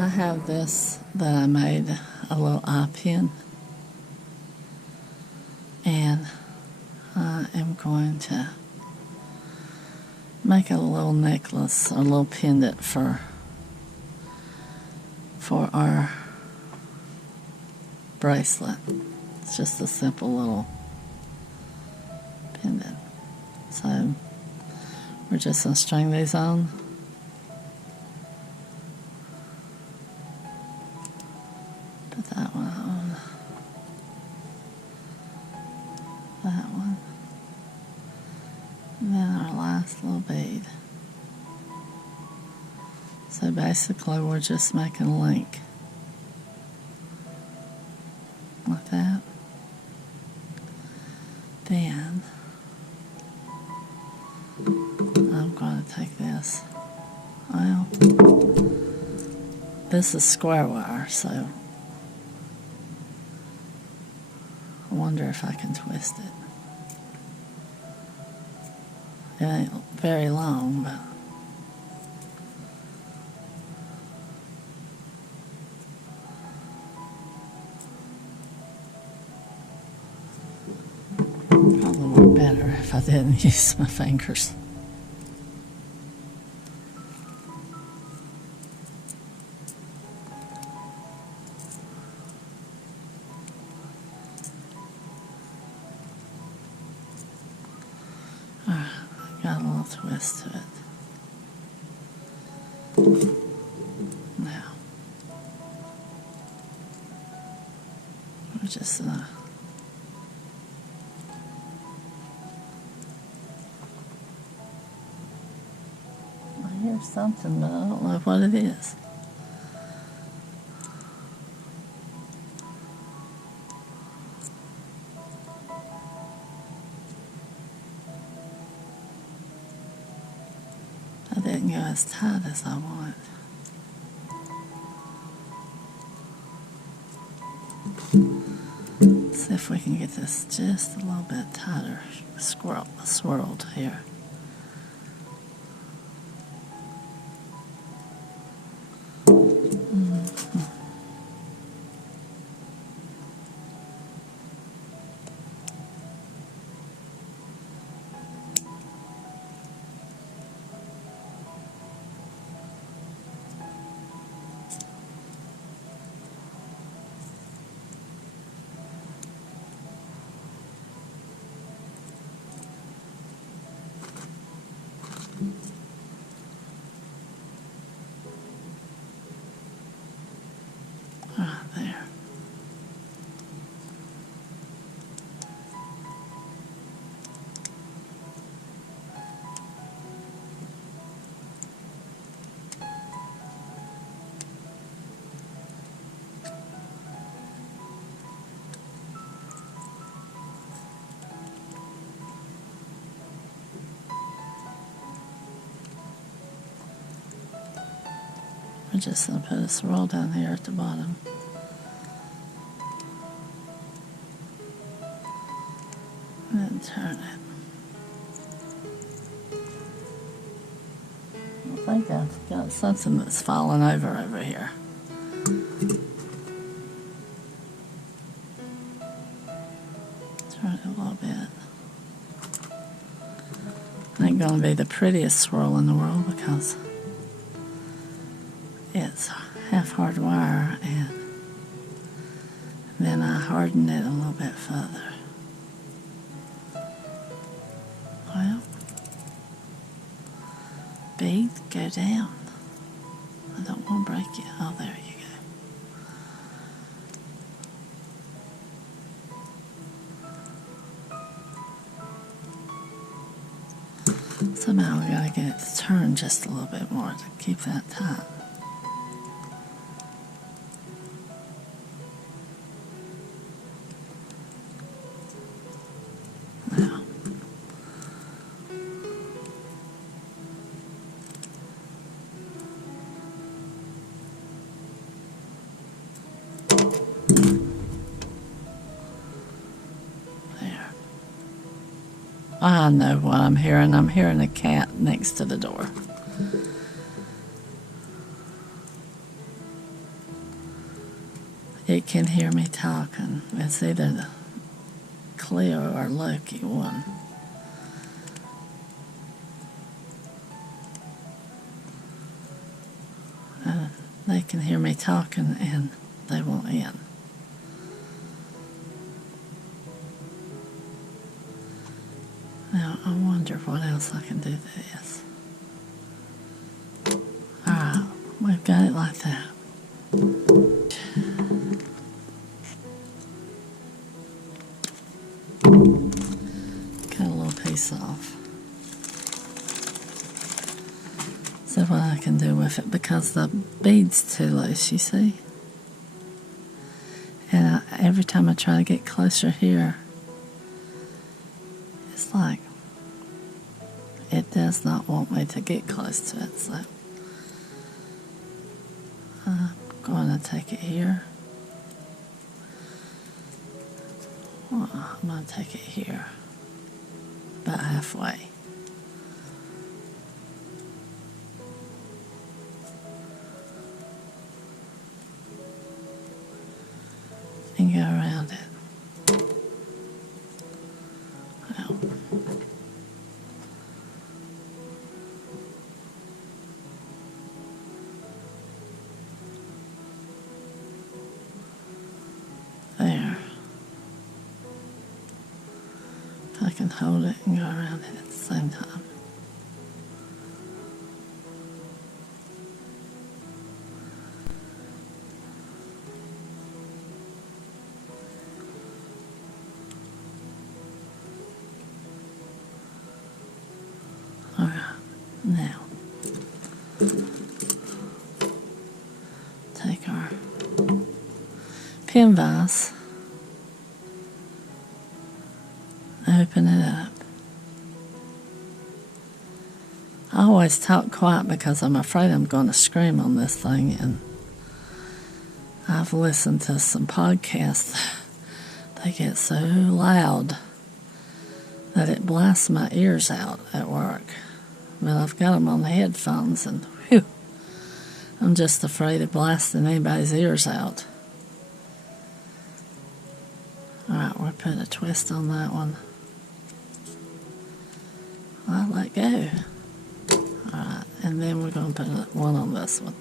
I have this that I made a little eye pin, and I am going to make a little necklace, a little pendant for our bracelet. It's just a simple little pendant. So we're just going to string these on. Put that one on. That one. And then our last little bead. So basically we're just making a link. Like that. Then I'm going to take this. Well, this is square wire, so I wonder if I can twist it. It ain't very long, but probably work better if I didn't use my fingers. Got a little twist to it. Now, we're just I hear something, but I don't know what it is. I didn't go as tight as I wanted. Let's see if we can get this just a little bit tighter, swirled here. Right there. We're just going to put a swirl down here at the bottom. And then turn it. I think I've got something that's fallen over here. Turn it a little bit. Ain't going to be the prettiest swirl in the world because it's half hard wire, and then I hardened it a little bit further. Well, bead, go down. I don't want to break it. Oh, there you go. Somehow we gotta get it to turn just a little bit more to keep that tight. Now, there. I know what I'm hearing. I'm hearing a cat next to the door. can hear me talking. It's either the Cleo or Loki one. They can hear me talking and they won't in. Now, I wonder what else I can do to this. Alright, we've got it like that. Cut a little piece off. So what I can do with it, because the bead's too loose, you see? And every time I try to get closer here, it's like it does not want me to get close to it, so I'm going to take it here. Well, I'm going to take it here, about halfway. And go around it. Well, there. If I can hold it and go around it at the same time. Now, take our pin vise, open it up. I always talk quiet because I'm afraid I'm going to scream on this thing, and I've listened to some podcasts. They get so loud that it blasts my ears out at work. But I've got them on the headphones, and whew, I'm just afraid of blasting anybody's ears out. Alright, we'll put a twist on that one. I'll let go. Alright, and then we're going to put one on this one.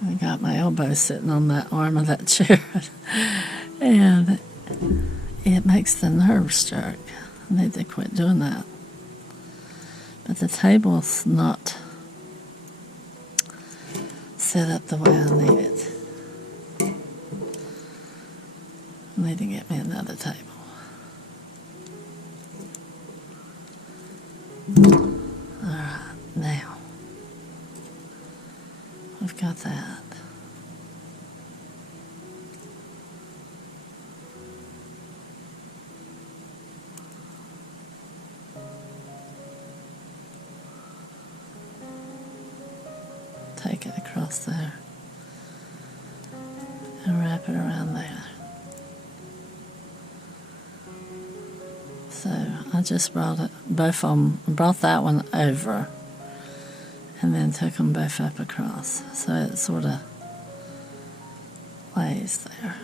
I got my elbow sitting on that arm of that chair, and it makes the nerves jerk. I need to quit doing that. But the table's not set up the way I need it. I need to get me another table. Alright, now we've got that. Take it across there and wrap it around there. So I just brought that one over and then took them both up across, so it sort of lays there.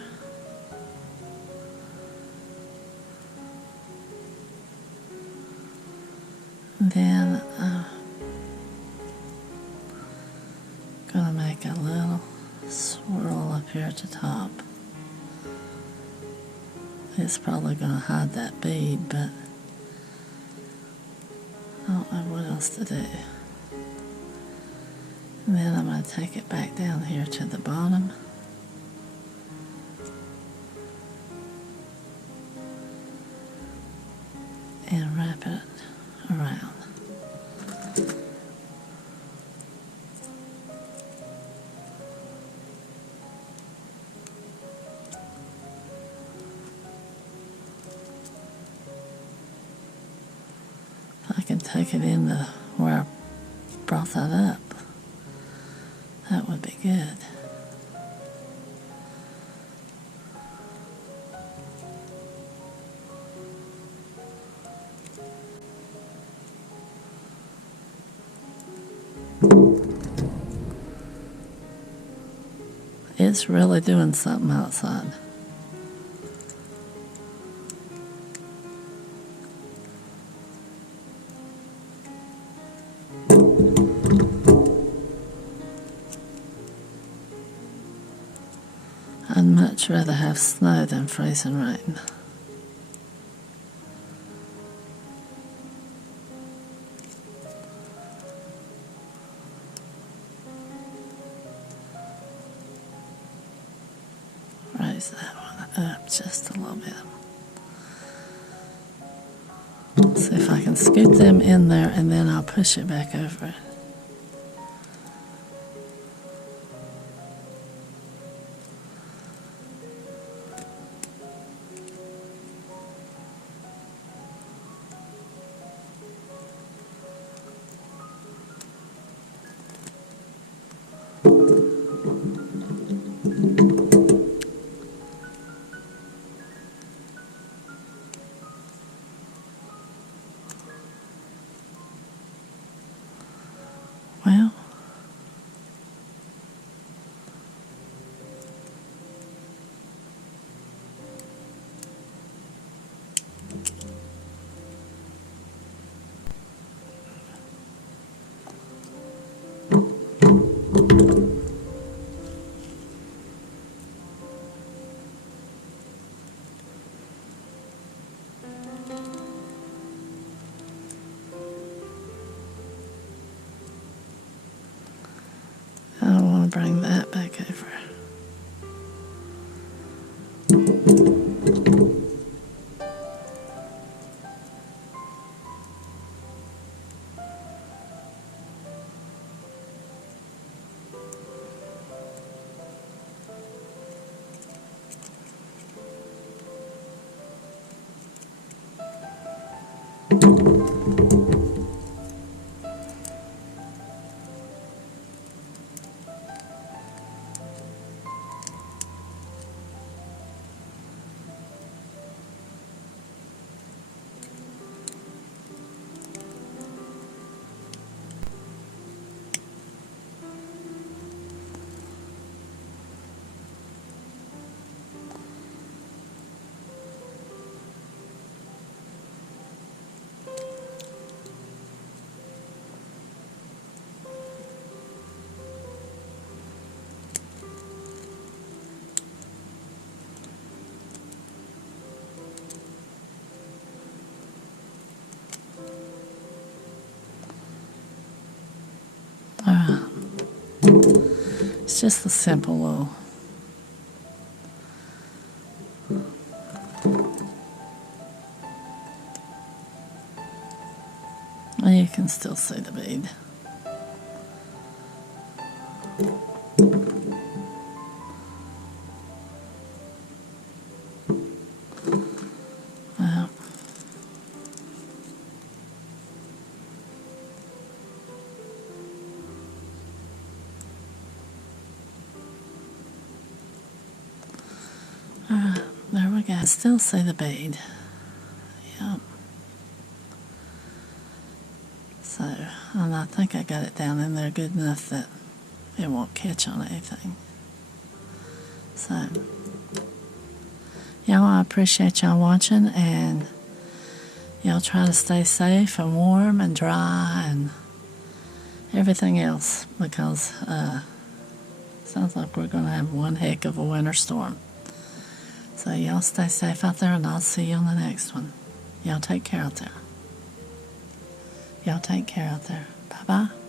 And then I'm gonna make a little swirl up here at the top. It's probably gonna hide that bead, but I don't know what else to do. And then I'm going to take it back down here to the bottom. And wrap it around. If I can take it in where I brought that up, that would be good. It's really doing something outside. I'd much rather have snow than freezing rain. Raise that one up just a little bit. See if I can scoot them in there, and then I'll push it back over it. Well, I want to bring that back over. Alright. It's just a simple little. And you can still see the bead. Well, alright, there we go. I still see the bead. Yep. So, and I think I got it down in there good enough that it won't catch on anything. So, y'all, I appreciate y'all watching, and y'all try to stay safe and warm and dry and everything else, because sounds like we're going to have one heck of a winter storm. So y'all stay safe out there, and I'll see you on the next one. Y'all take care out there. Y'all take care out there. Bye-bye.